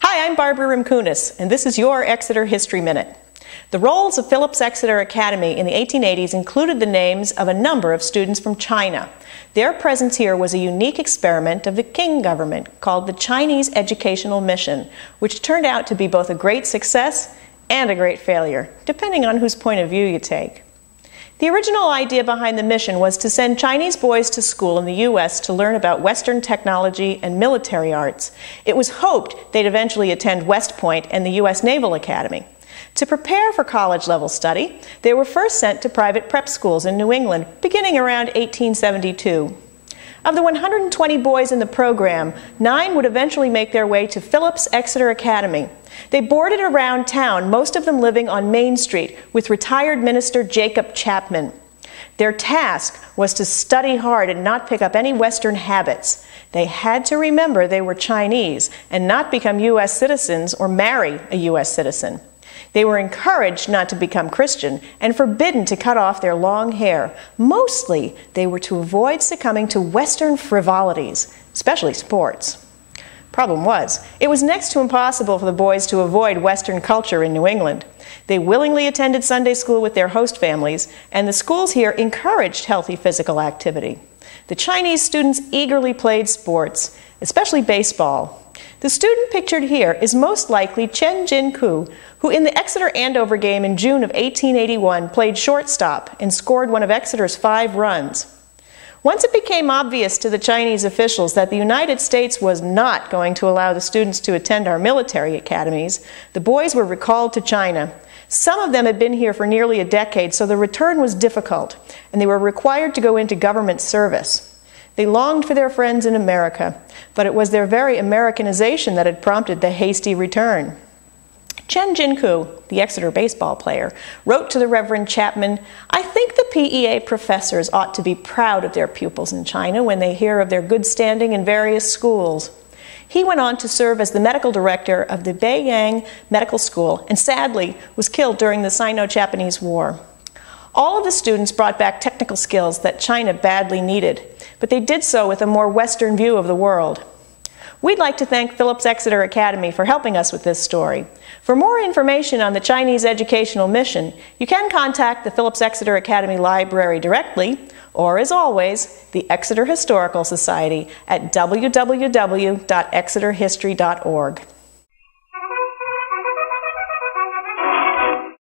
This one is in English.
Hi, I'm Barbara Rimkunis, and this is your Exeter History Minute. The rolls of Phillips Exeter Academy in the 1880s included the names of a number of students from China. Their presence here was a unique experiment of the Qing government called the Chinese Educational Mission, which turned out to be both a great success and a great failure, depending on whose point of view you take. The original idea behind the mission was to send Chinese boys to school in the U.S. to learn about Western technology and military arts. It was hoped they'd eventually attend West Point and the U.S. Naval Academy. To prepare for college-level study, they were first sent to private prep schools in New England, beginning around 1872. Of the 120 boys in the program, 9 would eventually make their way to Phillips Exeter Academy. They boarded around town, most of them living on Main Street, with retired minister Jacob Chapman. Their task was to study hard and not pick up any Western habits. They had to remember they were Chinese and not become U.S. citizens or marry a U.S. citizen. They were encouraged not to become Christian and forbidden to cut off their long hair. Mostly, they were to avoid succumbing to Western frivolities, especially sports. Problem was, it was next to impossible for the boys to avoid Western culture in New England. They willingly attended Sunday school with their host families, and the schools here encouraged healthy physical activity. The Chinese students eagerly played sports, especially baseball. The student pictured here is most likely Chen Jin-ku, who in the Exeter-Andover game in June of 1881 played shortstop and scored one of Exeter's 5 runs. Once it became obvious to the Chinese officials that the United States was not going to allow the students to attend our military academies, the boys were recalled to China. Some of them had been here for nearly a decade, so the return was difficult, and they were required to go into government service. They longed for their friends in America, but it was their very Americanization that had prompted the hasty return. Chen Jin-ku, the Exeter baseball player, wrote to the Reverend Chapman, "I think the PEA professors ought to be proud of their pupils in China when they hear of their good standing in various schools." He went on to serve as the medical director of the Beiyang Medical School and sadly was killed during the Sino-Japanese War. All of the students brought back technical skills that China badly needed, but they did so with a more Western view of the world. We'd like to thank Phillips Exeter Academy for helping us with this story. For more information on the Chinese Educational Mission, you can contact the Phillips Exeter Academy Library directly, or as always, the Exeter Historical Society at www.exeterhistory.org.